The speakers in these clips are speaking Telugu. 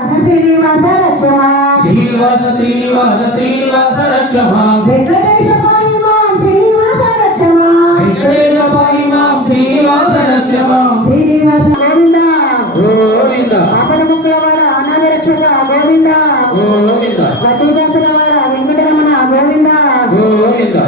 శ్రీనివాస రక్షమ శ్రీనివాస శ్రీనివాస శ్రీనివాస రక్షమ వెంకటేశ పాయి మాం శ్రీనివాస రక్షమ వెంకటేశ పాయి మాం శ్రీనివాస రక్షమ శ్రీనివాస గోవింద గోవింద ఆపద ముక్కులవాడ అనాథ రక్షక గోవింద గోవింద వడ్డీదాసులవాడ వెంకటరమణ గోవింద గోవింద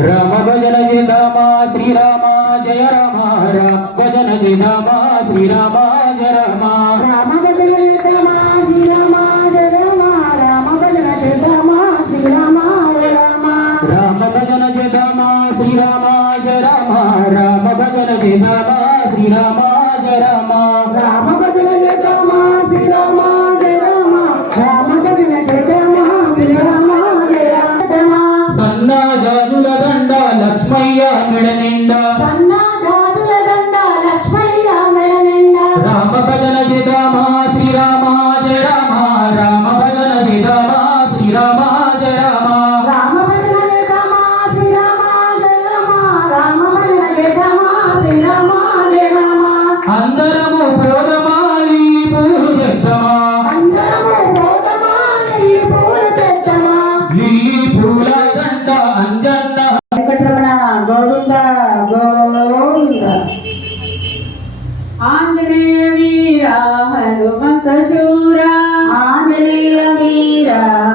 రామ భజన జయరామ శ్రీరామ జయ రామ రామ భజన జయరామ శ్రీరామ జయ రామ రామ భజన జయరామ శ్రీరామ జయ రామ రామ భజన జయరామ శ్రీరామ జయ రామ రామ భజన జయరామ శ్రీరామ జయ రామ రామ భజన జయరామ శ్రీరామ జయ రామ రామ భజన జయరామ శ్రీరామ జయ రామ రామ భజన జయరామ శ్రీరామ జయ రామ సన్నజాజుల దండ లక్ష్మయ్య మెడ నిండా సన్నజాజుల దండ లక్ష్మయ్య మెడ నిండా రామ భజన జయరామ శ్రీరామ జయ రామ రామ భజన జయరామ శ్రీరామ జయ రామ రామ భజన జయరామ శ్రీరామ జయ రామ రామ భజన జయరామ శ్రీరామ జయ రామ అందరము పోదమాలి పూలు చెత్తమా అందరము పోదమాలి పూలు తెత్తమా ఈ పూల దండ అంజన్న వెంకటరమణ గోవింద గోవింద ఆంజనేయ వీర హనుమంత శూర ఆంజనేయ వీర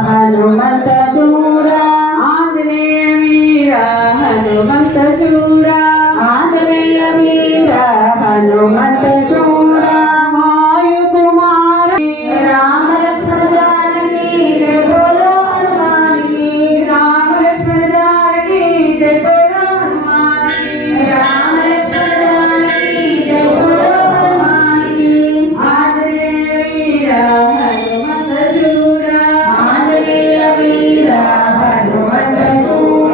హనుమంత శూర ఆంజనేయ వీర హనుమంత శూర ఆంజనేయ వీర హనుమంత శూర వాయు కుమార రామ లక్ష్మణ జానకి జయ బోలో హనుమానికి రామ లక్ష్మణ జానకి జయ బోలో హనుమానికి రామ లక్ష్మణ జానకి జయ బోలో హనుమానికి ఆంజనేయ వీర హనుమంత శూర ఆంజనేయ వీర హనుమంత శూర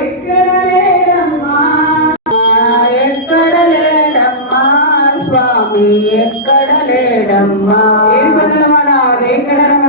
ఎక్కడ లేడమ్మా ఎక్కడ లేడమ్మా స్వామి ఎక్కడ లేడమ్మా ఏడుకొండలవాడ వెంకటరమణ